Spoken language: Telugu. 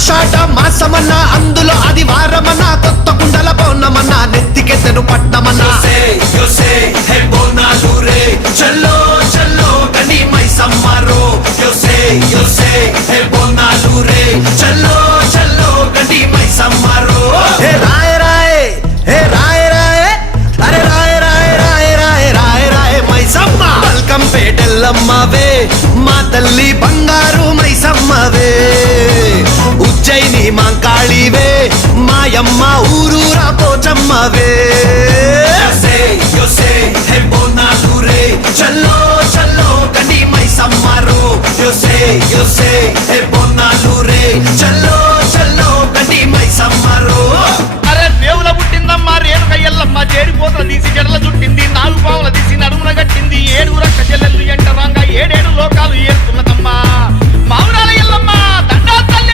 ఆషాఢ మాసమన్నా అందులో ఆదివారమన్నా కొత్త కుండల పౌర్ణమన్నా నెత్తికెత్తెను పట్టమన్నా బోనాలు రే చల్లో చల్లో గని మైసమ్మరో బోనాలు రే చల్లో చల్లో గని మైసమ్మరో హే రాయ రాయ హే రాయ రాయ అరే రాయ రాయ రాయ రాయ రాయ రాయ మైసమ్మ వెల్కమ్ పేటెల్లమ్మవే మా తల్లి బంగారు మైసమ్మవే ఉజ్జయిని మాంకాళివే మాయమ్మ ఊరూరా పోచమ్మవే బోనాలు రే చల్లో చల్లో గని మైసమ్మరో